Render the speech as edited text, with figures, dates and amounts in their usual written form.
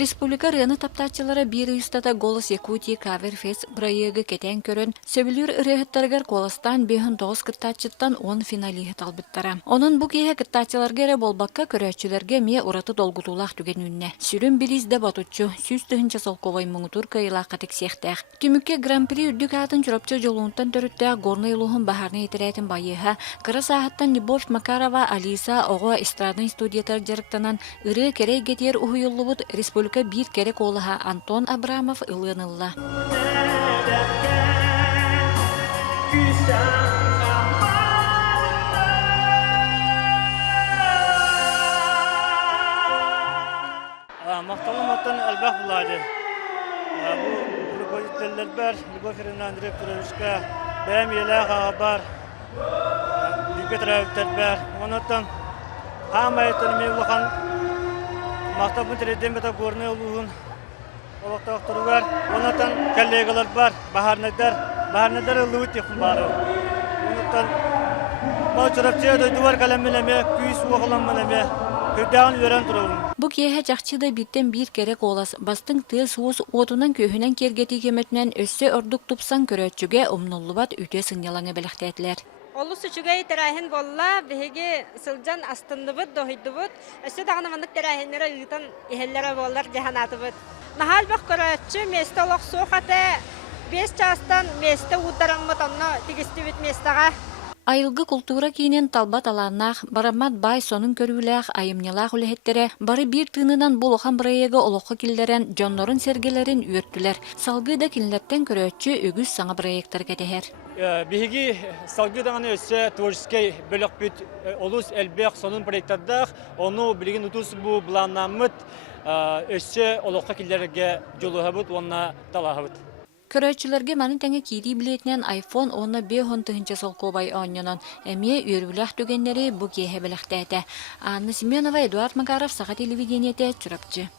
Республика районы таптачылары бир үстата Голос Якутии Кавер Фест брайыгы кетен көрөн сөбүлүр ырыхыттаргар колостан 5-9 кыттачыттан 10 финалиһы талбыттара. Онун бу киһе кыттачыларга эре болбакка көрөчүлөргө мие ураты долгутулах түгенүнне. Сүрүн билизде батучу сүз тыһынча солковой муңутур кайылакка тексехтэх. Түмүкке гран-при үрдүк атын чурапчы жолунтан төрүттэх горный лухун бахарны итеретин байыха кыра саахаттан Любовь Макарова Алиса ого эстрадный студиятар жарыктанан ыры керей гетер уюллубут Республика бир керек олаха Антон Абрамов ылынылла. Мақталыматтан әлбәқ бұлады. Бұл любовителлер бар, Любовь Фернандо Петровичка, бәм елі аға бар, Бүйкет рәуіттер бар. Онаттан қамайттан мевліған мақтабын тіреден бәті көріне олуғын олықтақтыру бар. Онаттан коллегалар бар, бағарнедар ұлығы текін бары. Онаттан бұл çorapçıya da duvar kalemmeleme, küys oğlanmeleme, köydağın öğren duralım. Bu kiehe çakçıda bitten bir kerek olas. Bastın tığ suus otunan köhünen kergeti kemetinen össe ördük tupsan körötçüge omnullubat üte sınyalanı belektetler. Olu suçugay terahin bolla behege sılcan astındıbıt dohiddıbıt. Össe dağınamandık terahinlere ıtan ihellere bollar cehanatıbıt. Nahal bak körötçü meste olaq soğate 5 çastan meste udaranmıt onno tigistibit mestağa. Айылгы культура кийинен талбат алааннаах, барамат бай сонун көрүүлээх айымнялаах үлэхеттере, бары бир тыынынан булохан бырайыгы олоққа килдерен, жоннорун сергелерин үөртүлер. Салгыда кинилерден көрөөчү үгүс саңа бырайыктар кетехер. Биһиги салгыдаганы өссө творческий бөлөк бүт олус элбек сонун проекттардах, ону билген утус бу планнамыт өссө олоққа килдерге жолуһабыт, онна талаһабыт. Көрөөчүлөргө маны теңе кири билетинен iPhone 10 тыһынча солкобай ооннонон эмие үөрүлэх түгеннери бу киэһэ белэхтээте. Анна Семенова, Эдуард Макаров, Саха телевидениете, Чурапчы.